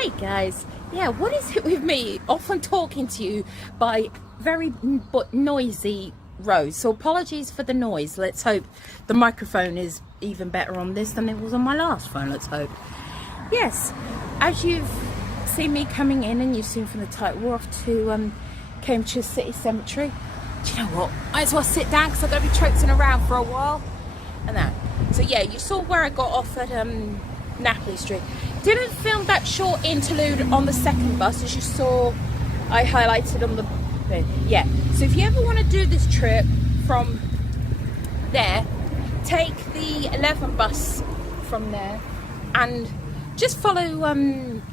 Hey guys, yeah, what is it with me often talking to you by very but noisy roads? So apologies for the noise. Let's hope the microphone is even better on this than it was on my last phone. Let's hope. Yes, as you've seen me coming in and you've seen from the title, we're off to Cambridge City Cemetery. Do you know what? Might as well sit down because I'm going to be traipsing around for a while and that. So yeah, you saw where I got off at Napoli Street. Didn't film that short interlude on the second bus, as you saw I highlighted on the thing. Yeah, so if you ever want to do this trip from there, take the 11 bus from there and just follow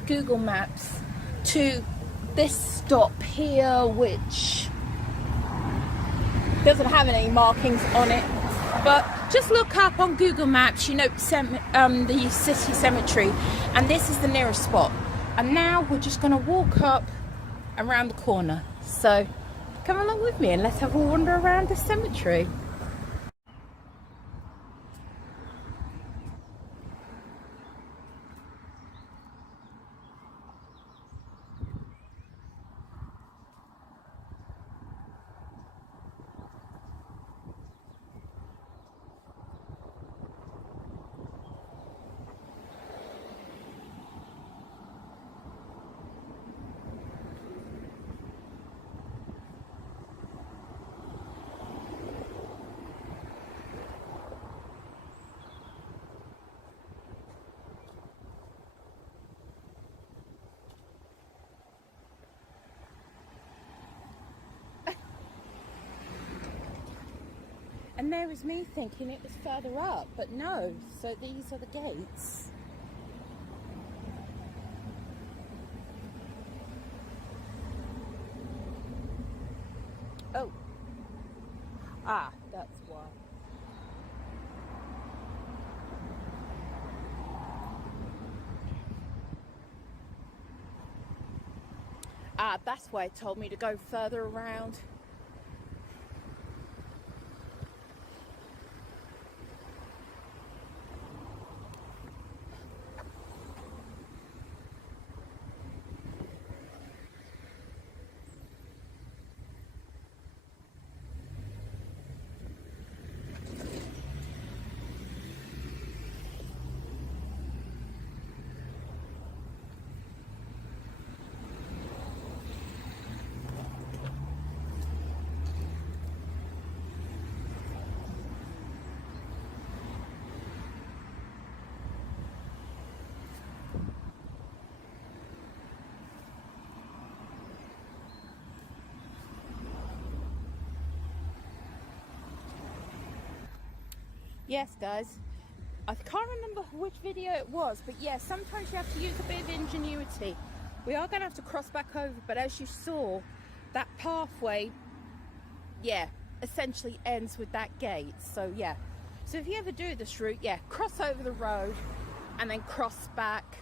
Google Maps to this stop here, which doesn't have any markings on it, but just look up on Google Maps, you know, the city cemetery, and this is the nearest spot. And now we're just going to walk up around the corner. So come along with me and let's have a wander around the cemetery. And there is me thinking it was further up, but no, so these are the gates. Oh. Ah, that's why. Ah, that's why it told me to go further around. Yes, guys, I can't remember which video it was, but yeah, sometimes you have to use a bit of ingenuity. We are going to have to cross back over, but as you saw, that pathway, yeah, essentially ends with that gate. So yeah, so if you ever do this route, yeah, cross over the road and then cross back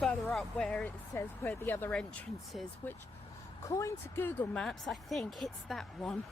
further up where it says where the other entrance is, which according to Google Maps, I think it's that one.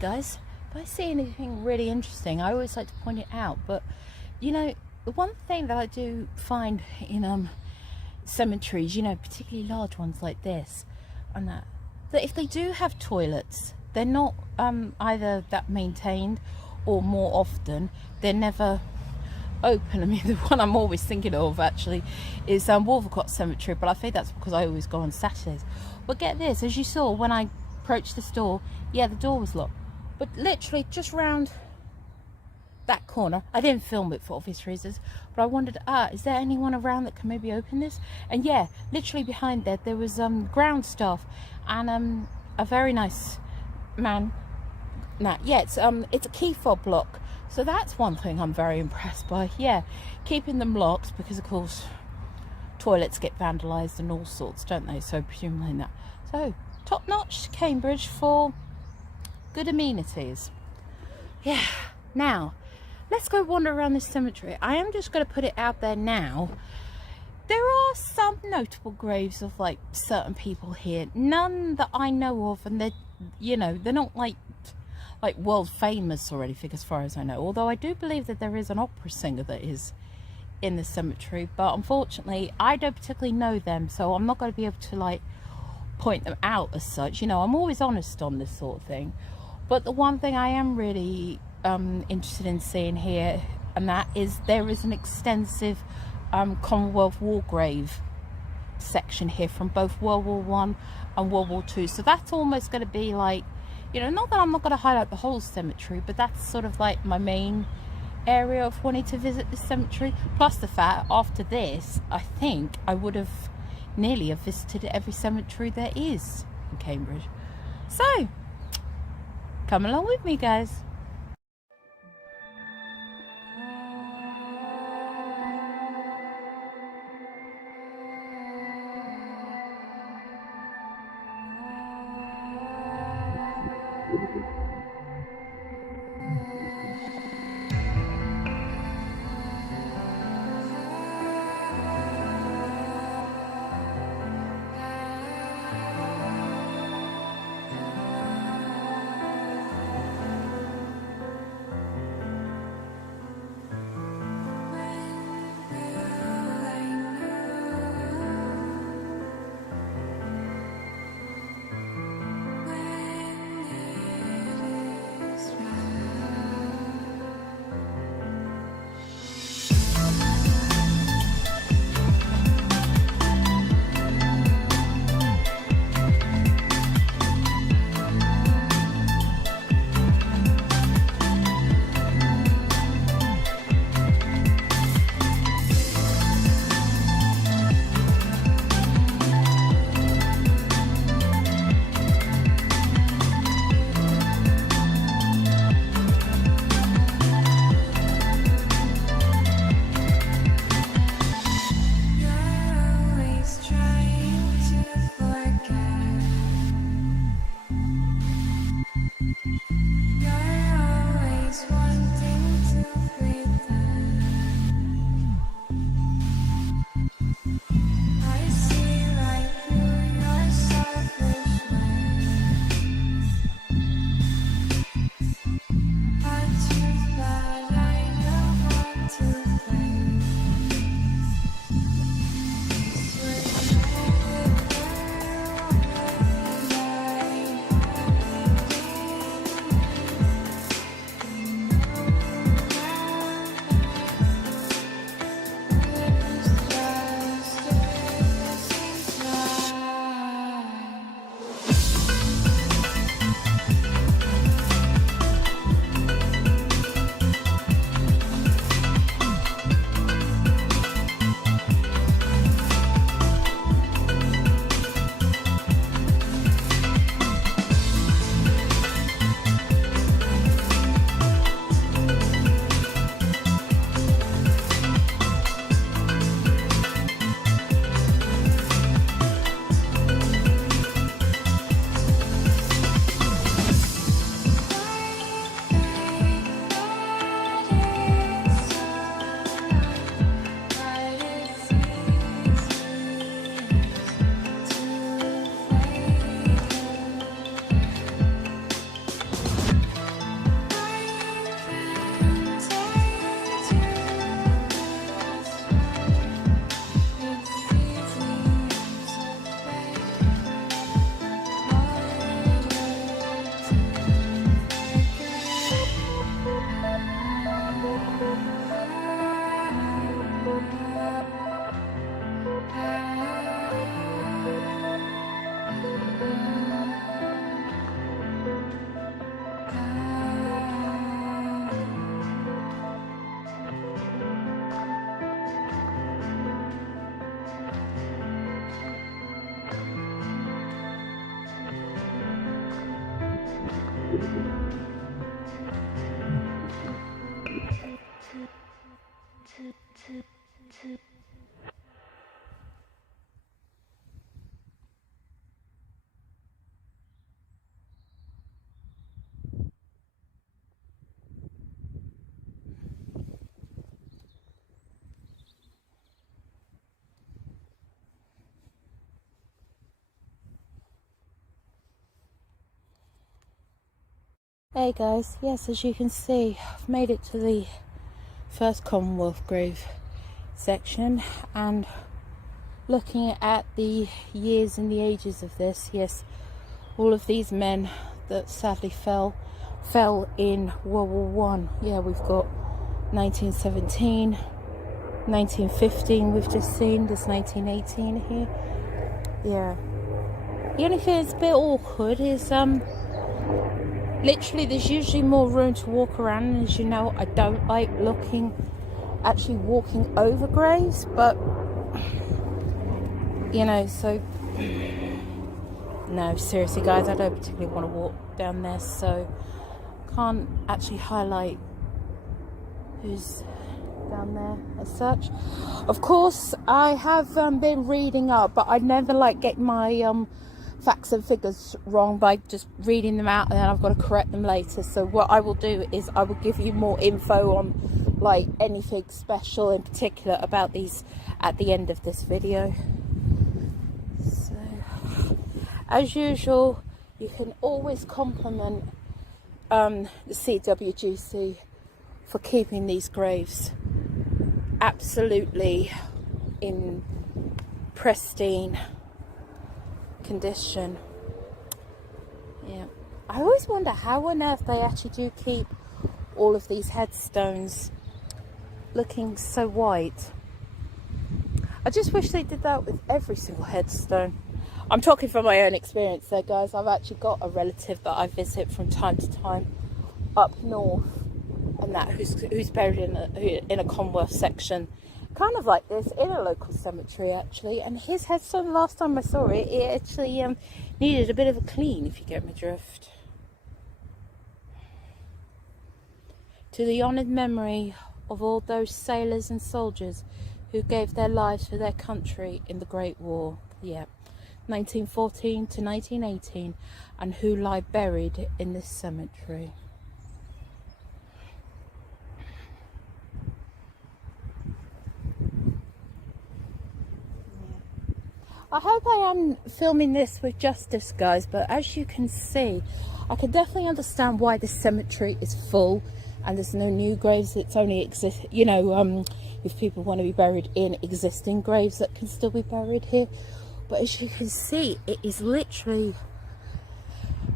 guys, if I see anything really interesting, I always like to point it out. But you know, the one thing that I do find in cemeteries, you know, particularly large ones like this and that if they do have toilets, they're not either that maintained, or more often they're never open. I mean, the one I'm always thinking of actually is Wolvercott Cemetery, but I think that's because I always go on Saturdays. But get this, as you saw when I approached this door, yeah, the door was locked, but literally just round that corner, I didn't film it for obvious reasons, but I wondered, is there anyone around that can maybe open this? And yeah, literally behind there was ground staff and a very nice man. Now, yeah, it's a key fob lock, so that's one thing I'm very impressed by. Yeah, keeping them locked, because of course toilets get vandalized and all sorts, don't they? So presumably that. So top notch Cambridge for good amenities. Yeah. Now let's go wander around this cemetery. I am just going to put it out there now. There are some notable graves of like certain people here. None that I know of, and they're, you know, they're not like world famous or anything as far as I know. Although I do believe that there is an opera singer that is in the cemetery, but unfortunately I don't particularly know them, so I'm not going to be able to like point them out as such. You know, I'm always honest on this sort of thing. But the one thing I am really interested in seeing here, and that is there is an extensive Commonwealth War grave section here from both World War One and World War Two. So that's almost going to be like, you know, not that I'm not going to highlight the whole cemetery, but that's sort of like my main area of wanting to visit the cemetery. Plus the fact, after this, I think I would have nearly have visited every cemetery there is in Cambridge. So come along with me, guys. Hey guys, yes, as you can see, I've made it to the first Commonwealth grave section, and looking at the years and the ages of this, yes, all of these men that sadly fell in World War One. Yeah, we've got 1917, 1915 we've just seen, there's 1918 here. Yeah. The only thing that's a bit awkward is literally there's usually more room to walk around, and as you know, I don't like actually walking over graves, but you know, so no, seriously guys, I don't particularly want to walk down there, so can't actually highlight who's down there as such. Of course, I have been reading up, but I never like get my facts and figures wrong by just reading them out, and then I've got to correct them later. So what I will do is I will give you more info on like anything special in particular about these at the end of this video. So as usual, you can always compliment the CWGC for keeping these graves absolutely in pristine condition. Yeah, I always wonder how on earth they actually do keep all of these headstones looking so white. I just wish they did that with every single headstone. I'm talking from my own experience there, guys. I've actually got a relative that I visit from time to time up north, and that who's buried in a Commonwealth section, kind of like this, in a local cemetery actually. And his headstone, last time I saw it, it actually needed a bit of a clean, if you get my drift. To the honoured memory of all those sailors and soldiers who gave their lives for their country in the Great War, yeah, 1914 to 1918, and who lie buried in this cemetery. I hope I am filming this with justice, guys, but as you can see, I can definitely understand why this cemetery is full and there's no new graves. It's only you know, if people want to be buried in existing graves that can still be buried here. But as you can see, it is literally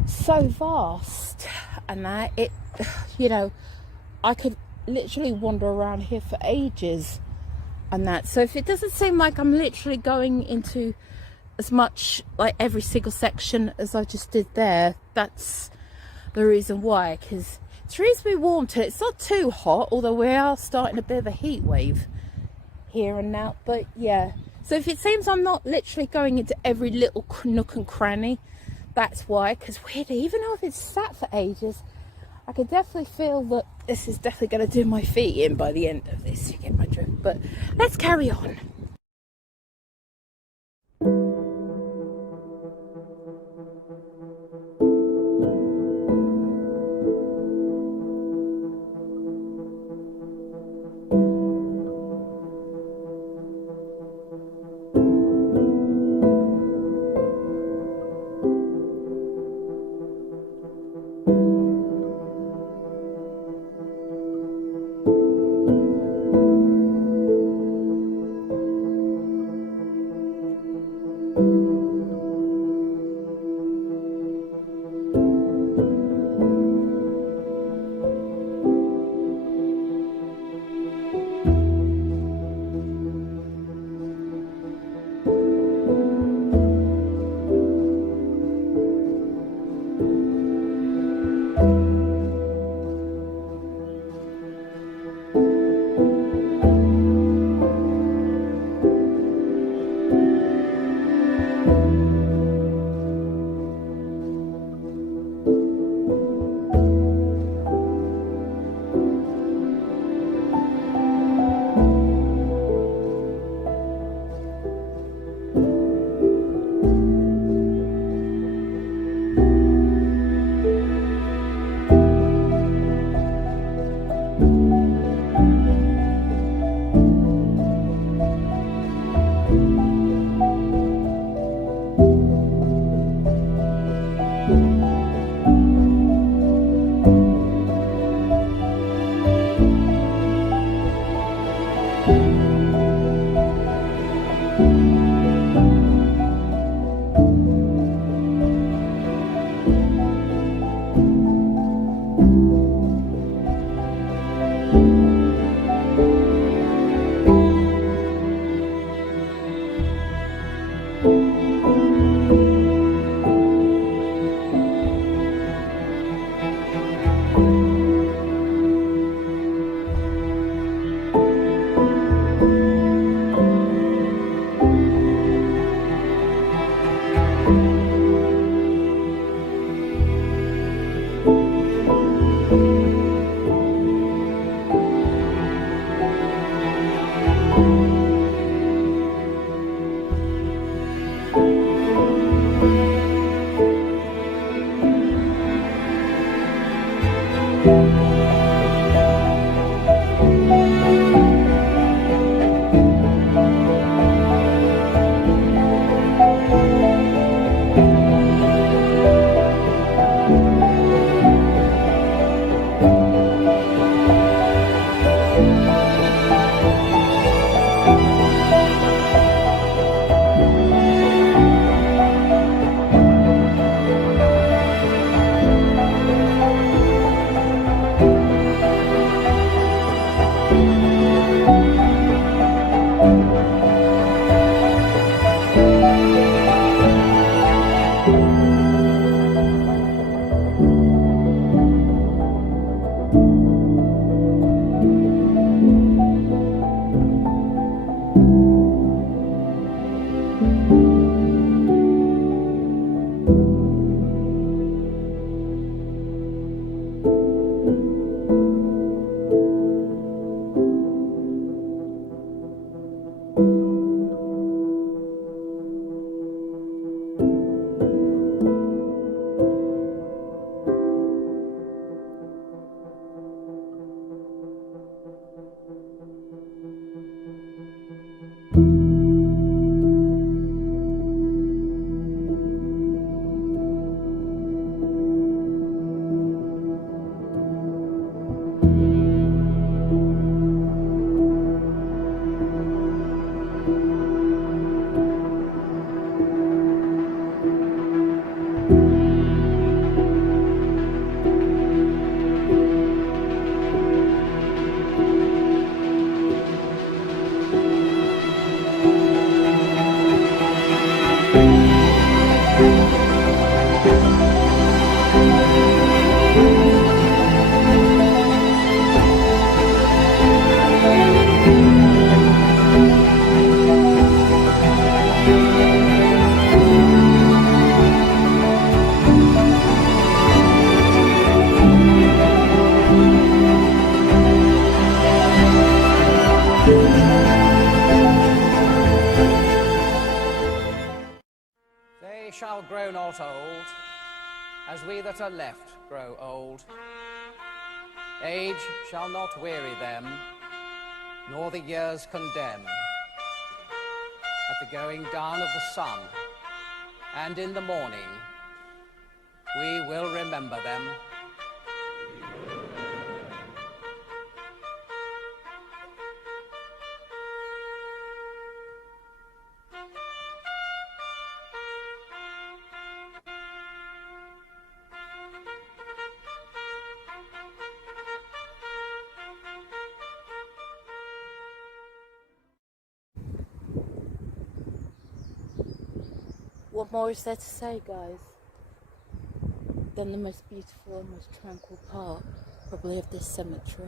so vast, and that it, you know, I could literally wander around here for ages. And that, so if it doesn't seem like I'm literally going into as much like every single section as I just did there, that's the reason why, because it's reasonably warm today. It's not too hot, although we are starting a bit of a heat wave here and now. But yeah, so if it seems I'm not literally going into every little nook and cranny, that's why. Because weirdly, even though I've been sat for ages, I can definitely feel that this is definitely going to do my feet in by the end of this, you get my drift. But let's carry on. grow not old, as we that are left grow old. Age shall not weary them, nor the years condemn. At the going down of the sun, and in the morning, we will remember them. What more is there to say, guys, than the most beautiful and most tranquil part, probably, of this cemetery?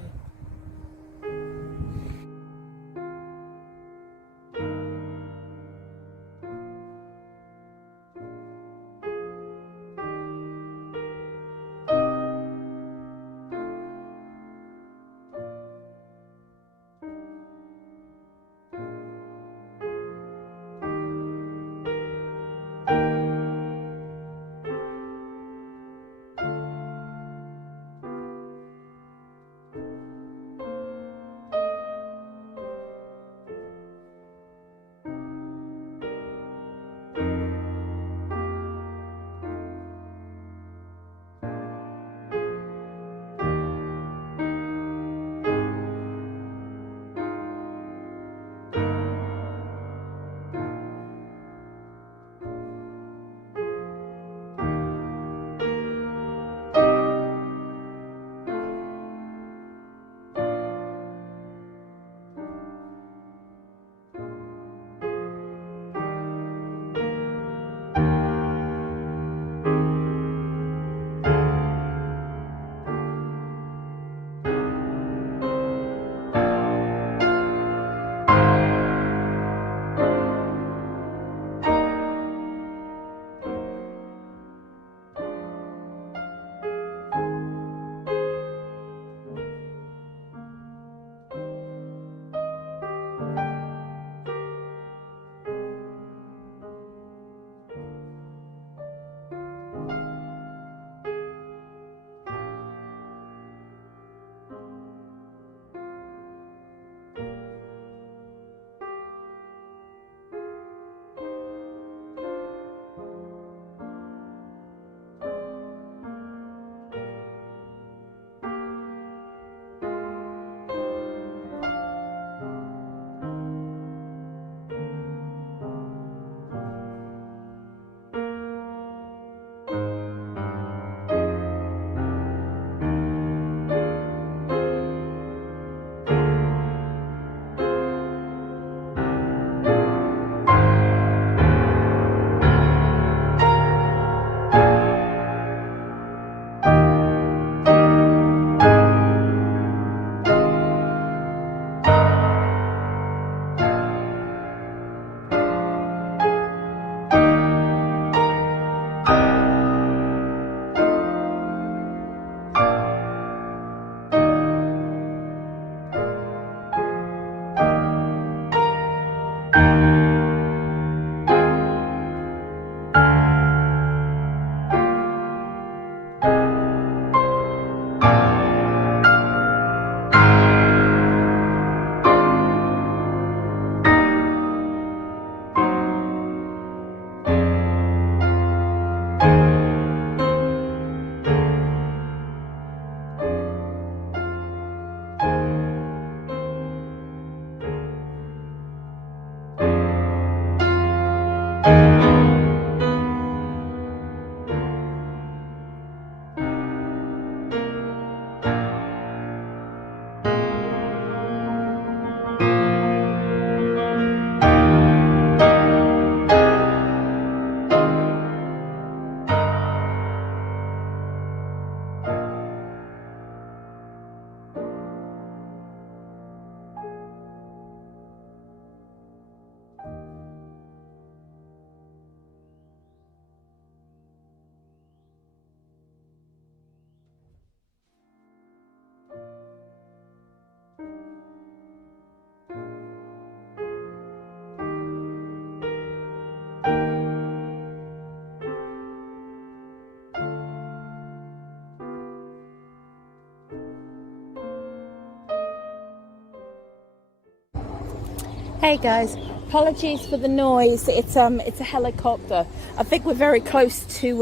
Hey guys, apologies for the noise. It's a helicopter. I think we're very close to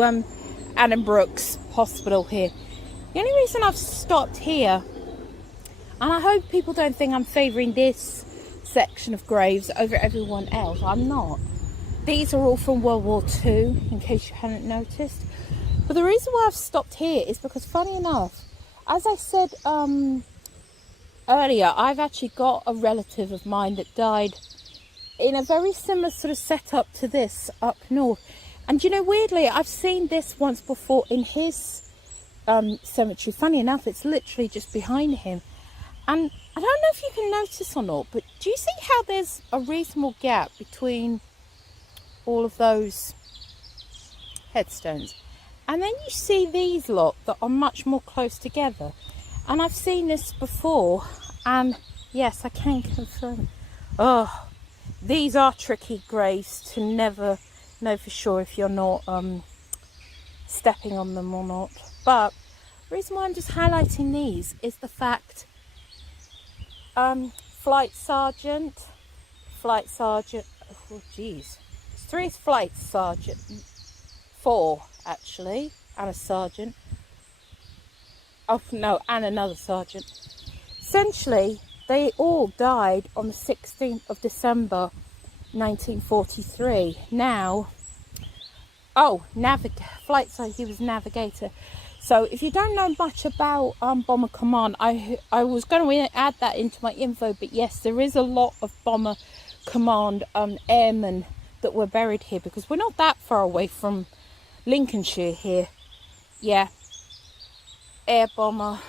Addenbrooke's hospital here. The only reason I've stopped here, and I hope people don't think I'm favouring this section of graves over everyone else. I'm not. These are all from World War II, in case you hadn't noticed. But the reason why I've stopped here is because, funny enough, as I said earlier, I've actually got a relative of mine that died in a very similar sort of setup to this up north. And you know, weirdly, I've seen this once before in his cemetery. Funny enough, it's literally just behind him. And I don't know if you can notice or not, but do you see how there's a reasonable gap between all of those headstones? And then you see these lot that are much more close together. And I've seen this before, and yes, I can confirm. Oh, these are tricky graves to never know for sure if you're not stepping on them or not. But the reason why I'm just highlighting these is the fact flight sergeant, oh geez, it's 3 flight sergeant, 4 actually, and a sergeant. Oh no, and another sergeant. Essentially, they all died on the 16th of December 1943. Now, flight sergeant, he was navigator. So if you don't know much about Bomber Command, I was going to add that into my info, but yes, there is a lot of Bomber Command airmen that were buried here, because we're not that far away from Lincolnshire here. Yeah, air bomber,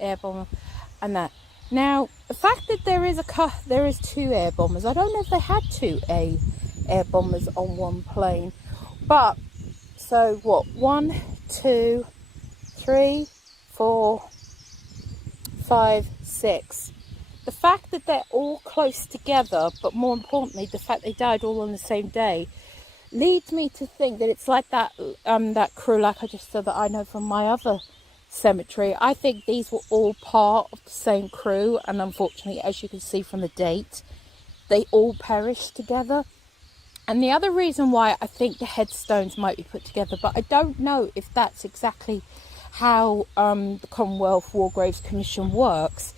and that. Now, the fact that there is 2 air bombers, I don't know if they had 2 air bombers on one plane, but so what? 1, 2, 3, 4, 5, 6. The fact that they're all close together, but more importantly, the fact they died all on the same day, leads me to think that it's like that that crew, like I just said, that I know from my other cemetery. I think these were all part of the same crew, and unfortunately, as you can see from the date, they all perished together. And the other reason why I think the headstones might be put together, but I don't know if that's exactly how the Commonwealth War Graves Commission works.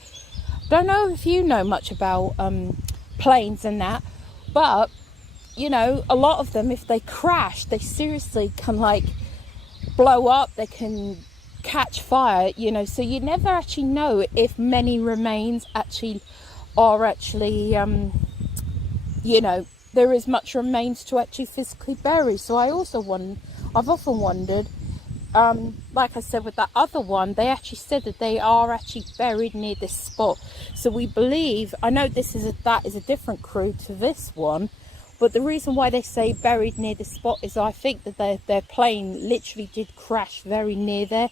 Don't know if you know much about planes and that, but you know, a lot of them, if they crash, they seriously can like blow up, they can catch fire, you know, so you never actually know if many remains actually are actually you know, there is much remains to actually physically bury. So I've often wondered, like I said with that other one, they actually said that they are actually buried near this spot. So we believe, I know that is a different crew to this one, but the reason why they say buried near this spot is I think that their plane literally did crash very near there,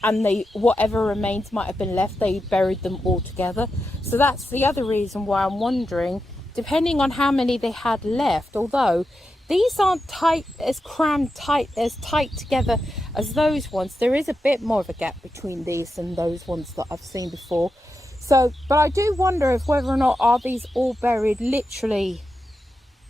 and whatever remains might have been left, they buried them all together. So that's the other reason why I'm wondering, depending on how many they had left, although these aren't as tight together as those ones. There is a bit more of a gap between these and those ones that I've seen before. So, but I do wonder if whether or not are these all buried literally,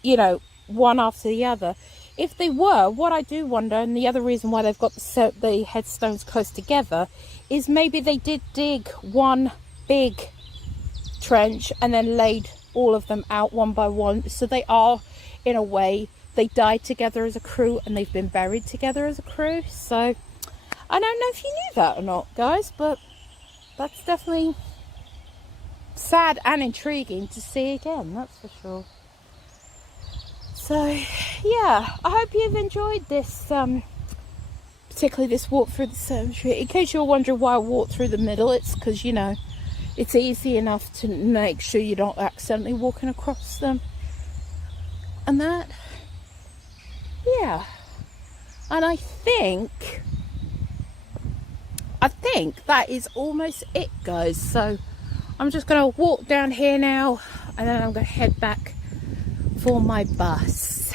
you know, one after the other. If they were, what I do wonder, and the other reason why they've got the headstones close together, is maybe they did dig one big trench and then laid all of them out one by one. So they are, in a way, they died together as a crew and they've been buried together as a crew. So I don't know if you knew that or not, guys, but that's definitely sad and intriguing to see again, that's for sure. So yeah, I hope you've enjoyed this, particularly this walk through the cemetery. In case you're wondering why I walked through the middle, it's because, you know, it's easy enough to make sure you're not accidentally walking across them. And that, yeah. And I think that is almost it, guys. So I'm just going to walk down here now, and then I'm going to head back for my bus.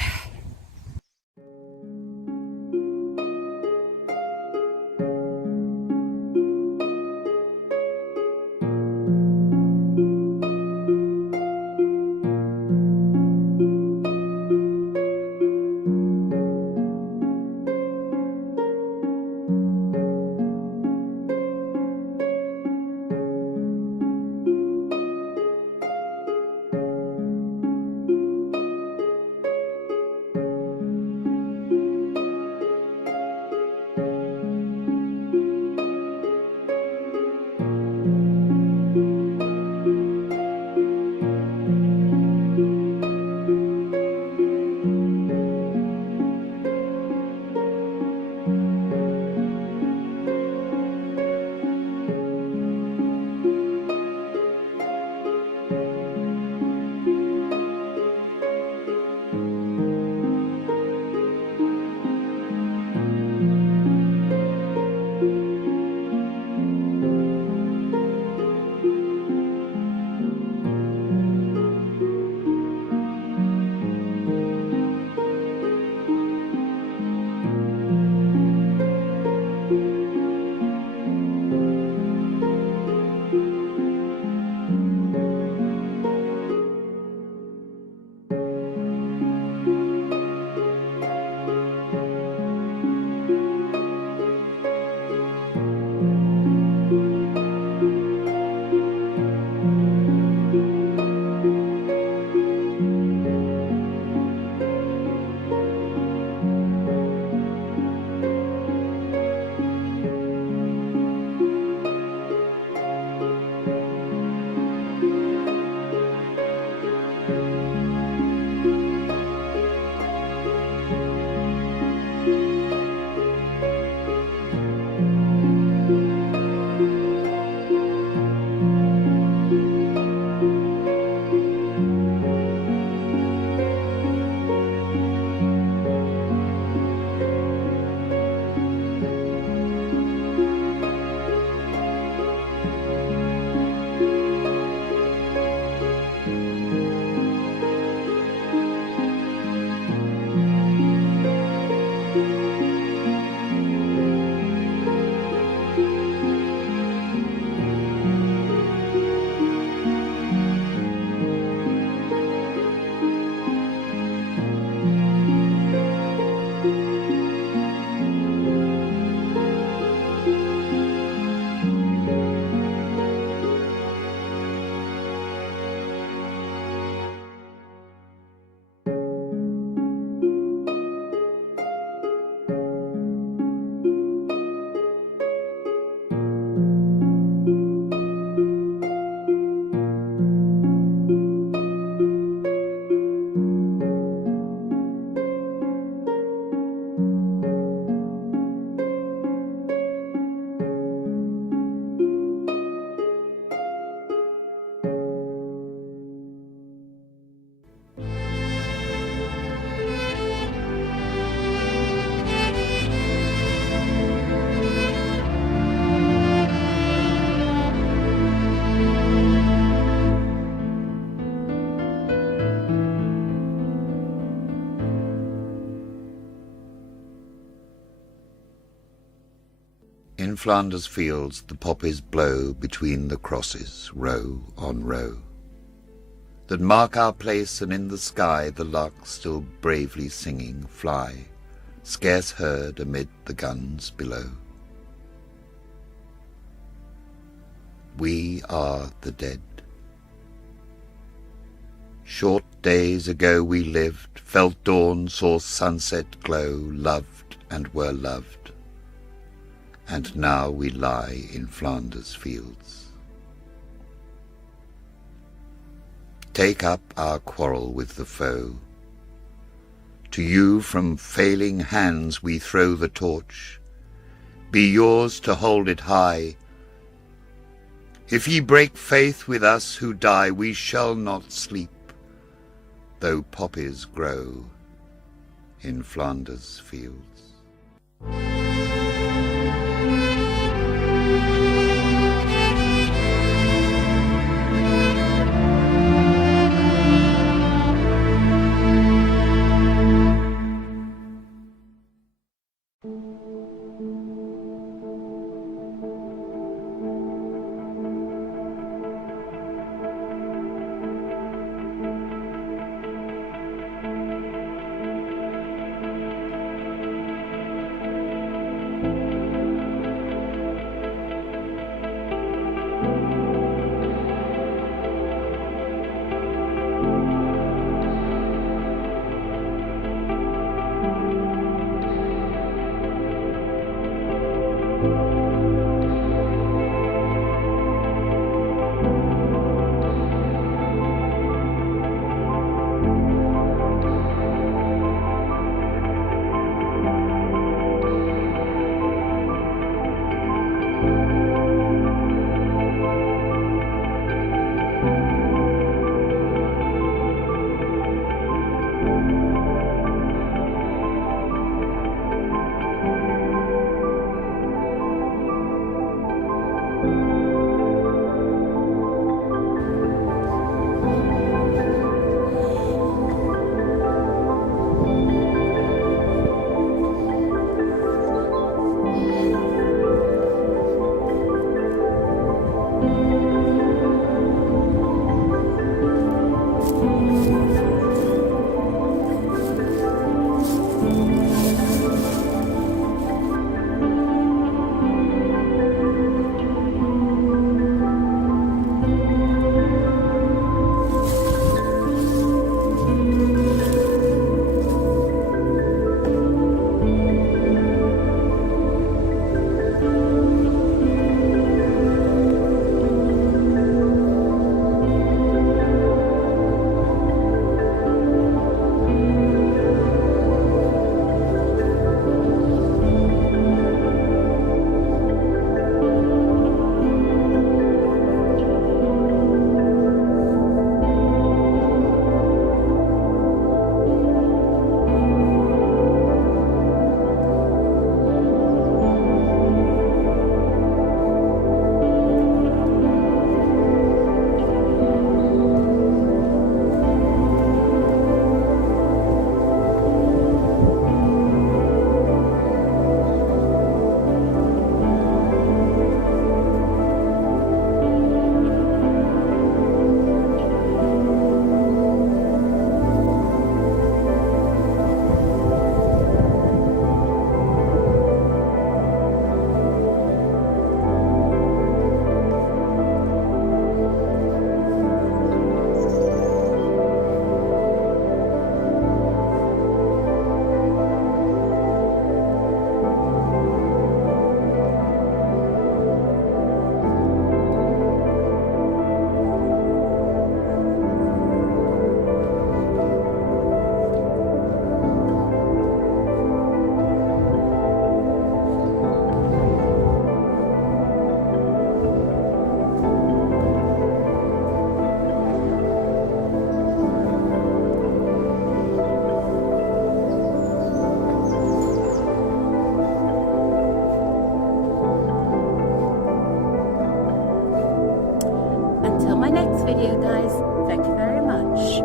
In Flanders fields the poppies blow between the crosses, row on row, that mark our place, and in the sky the larks still bravely singing fly, scarce heard amid the guns below. We are the dead. Short days ago we lived, felt dawn, saw sunset glow, loved and were loved, and now we lie in Flanders fields. Take up our quarrel with the foe. To you from failing hands we throw the torch. Be yours to hold it high. If ye break faith with us who die, we shall not sleep, though poppies grow in Flanders fields. Until my next video, guys, thank you very much.